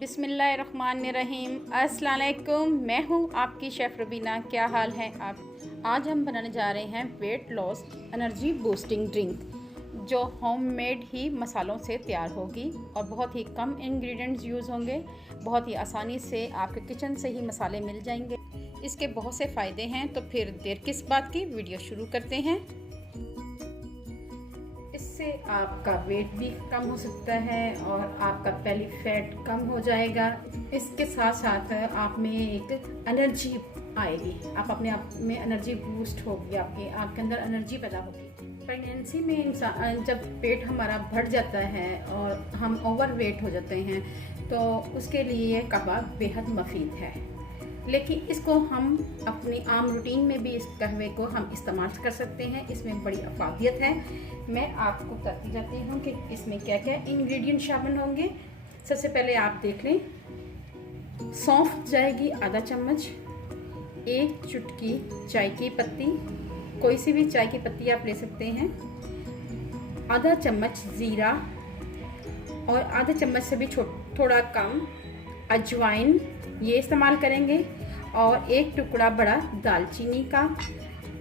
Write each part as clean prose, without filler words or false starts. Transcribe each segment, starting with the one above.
बिस्मिल्लाहिर्रहमानिर्रहीम। अस्सलाम वालेकुम। मैं हूँ आपकी शेफ़ रुबीना। क्या हाल है आप? आज हम बनाने जा रहे हैं weight loss energy boosting drink, जो होममेड ही मसालों से तैयार होगी और बहुत ही कम इंग्रेडिएंट्स यूज़ होंगे। बहुत ही आसानी से आपके किचन से ही मसाले मिल जाएंगे। इसके बहुत से फ़ायदे हैं, तो फिर देर किस बात की, वीडियो शुरू करते हैं। इससे आपका वेट भी कम हो सकता है और आपका बेली फैट कम हो जाएगा। इसके साथ साथ आप में एक एनर्जी आएगी, आप अपने आप में एनर्जी बूस्ट होगी, आपके अंदर एनर्जी पैदा होगी। प्रेगनेंसी में इंसान जब पेट हमारा बढ़ जाता है और हम ओवर वेट हो जाते हैं, तो उसके लिए ये कहवा बेहद मुफीद है। लेकिन इसको हम अपनी आम रूटीन में भी इस कहवे को हम इस्तेमाल कर सकते हैं। इसमें बड़ी अफादियत है। मैं आपको बताती जाती हूँ कि इसमें क्या क्या इंग्रेडिएंट शामिल होंगे। सबसे पहले आप देख लें, सौंफ जाएगी आधा चम्मच, एक चुटकी चाय की पत्ती, कोई सी भी चाय की पत्ती आप ले सकते हैं, आधा चम्मच ज़ीरा और आधा चम्मच से भी थोड़ा कम अजवाइन ये इस्तेमाल करेंगे, और एक टुकड़ा बड़ा दालचीनी का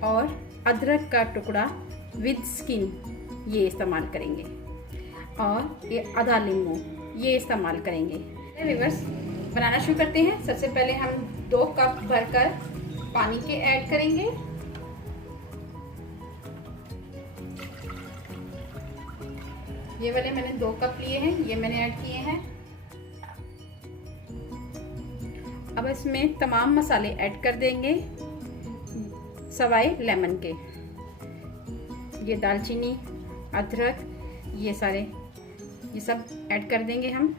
और अदरक का टुकड़ा विद स्किन ये इस्तेमाल करेंगे, और ये आधा नींबू ये इस्तेमाल करेंगे। व्यूअर्स, बनाना शुरू करते हैं। सबसे पहले हम 2 कप भरकर पानी के ऐड करेंगे। ये वाले मैंने 2 कप लिए हैं, ये मैंने ऐड किए हैं। अब इसमें तमाम मसाले ऐड कर देंगे सवाए लेमन के। ये दालचीनी, अदरक, ये सब ऐड कर देंगे हम,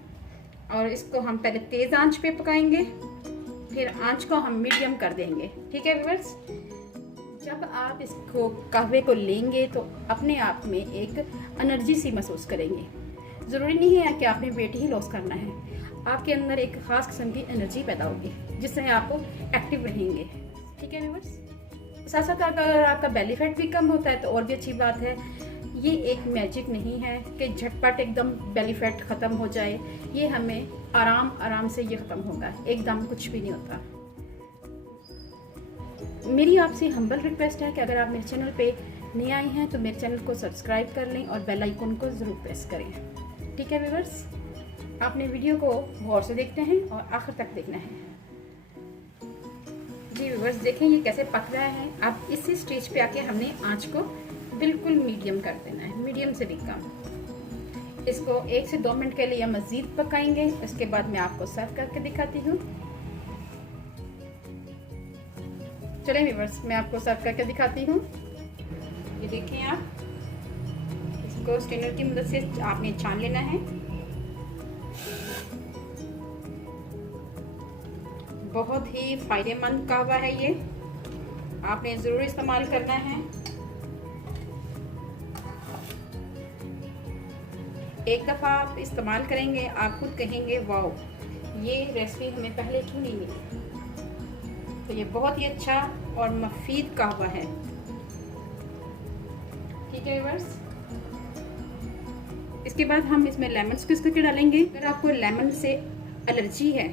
और इसको हम पहले तेज़ आंच पे पकाएंगे, फिर आंच को हम मीडियम कर देंगे। ठीक है व्यूअर्स, जब आप इसको कहवे को लेंगे तो अपने आप में एक एनर्जी सी महसूस करेंगे। ज़रूरी नहीं है कि आपने वेट ही लॉस करना है, आपके अंदर एक ख़ास किस्म की एनर्जी पैदा होगी जिससे आप एक्टिव रहेंगे। ठीक है व्यूअर्स, साथ साथ अगर आपका बेली फैट भी कम होता है तो और भी अच्छी बात है। ये एक मैजिक नहीं है कि झटपट एकदम बेली फैट ख़त्म हो जाए। ये हमें आराम से ये ख़त्म होगा, एकदम कुछ भी नहीं होता। मेरी आपसे हम्बल रिक्वेस्ट है कि अगर आप मेरे चैनल पे नए आए हैं तो मेरे चैनल को सब्सक्राइब कर लें और बेल आइकन को ज़रूर प्रेस करें। ठीक है व्यूअर्स, आपने वीडियो को गौर से देखते हैं और आखिर तक देखना है। जी व्यूअर्स, देखें ये कैसे पक रहा है। अब इसी स्टेज पे आके हमने आंच को बिल्कुल मीडियम कर देना है, मीडियम से भी कम। इसको 1 से 2 मिनट के लिए मज़ीद पकाएंगे। उसके बाद मैं आपको सर्व करके दिखाती हूँ। चलें व्यूअर्स, मैं आपको सर्व करके दिखाती हूँ। ये देखें, आप इसको स्ट्रेनर की मदद से आपने छान लेना है। बहुत ही फायदेमंद कहवा है ये, आपने ज़रूर इस्तेमाल करना है। एक दफ़ा आप इस्तेमाल करेंगे, आप खुद कहेंगे वाओ, ये रेसिपी हमें पहले क्यों नहीं मिली। तो ये बहुत ही अच्छा और मुफीद कहवा है। ठीक है व्यूअर्स, इसके बाद हम इसमें लेमन स्क्वीज़ करके डालेंगे। अगर आपको लेमन से एलर्जी है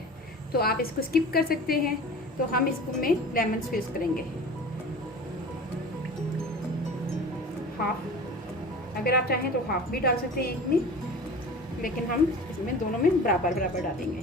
तो आप इसको स्किप कर सकते हैं, तो हम इसको में लेमन स्क्वीज़ करेंगे हाफ। अगर आप चाहें तो हाफ भी डाल सकते हैं एक में, लेकिन हम इसमें दोनों में बराबर बराबर डालेंगे।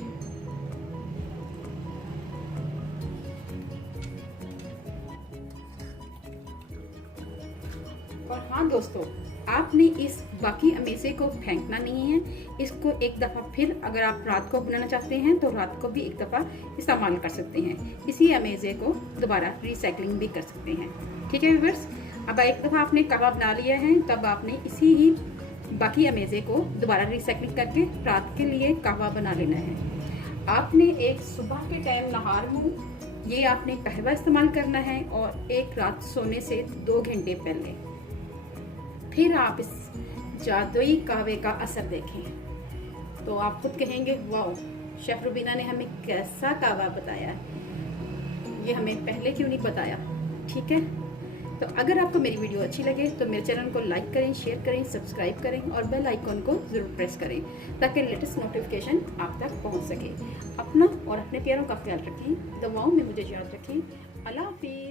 और हाँ दोस्तों, आपने इस बाकी अमेज़े को फेंकना नहीं है। इसको एक दफ़ा फिर, अगर आप रात को बनाना चाहते हैं तो रात को भी एक दफ़ा इस्तेमाल कर सकते हैं। इसी अमेज़े को दोबारा रिसाइकलिंग भी कर सकते हैं। ठीक है व्यूअर्स, अब एक दफ़ा आपने कहवा बना लिया है, तब आपने इसी ही बाकी अमेज़े को दोबारा रिसाइकलिंग करके रात के लिए कहवा बना लेना है। आपने एक सुबह के टाइम नहार मुँह ये आपने कहवा इस्तेमाल करना है, और एक रात सोने से 2 घंटे पहले फिर आप इस जादुई कहवे का असर देखें तो आप खुद कहेंगे वाओ, शेफ़ रुबीना ने हमें कैसा कहवा बताया, ये हमें पहले क्यों नहीं बताया। ठीक है, तो अगर आपको मेरी वीडियो अच्छी लगे तो मेरे चैनल को लाइक करें, शेयर करें, सब्सक्राइब करें और बेल आइकॉन को ज़रूर प्रेस करें ताकि लेटेस्ट नोटिफिकेशन आप तक पहुंच सके। अपना और अपने प्यारों का ख्याल रखें, दुआओं में मुझे याद रखें। अल्लाह हाफिज़।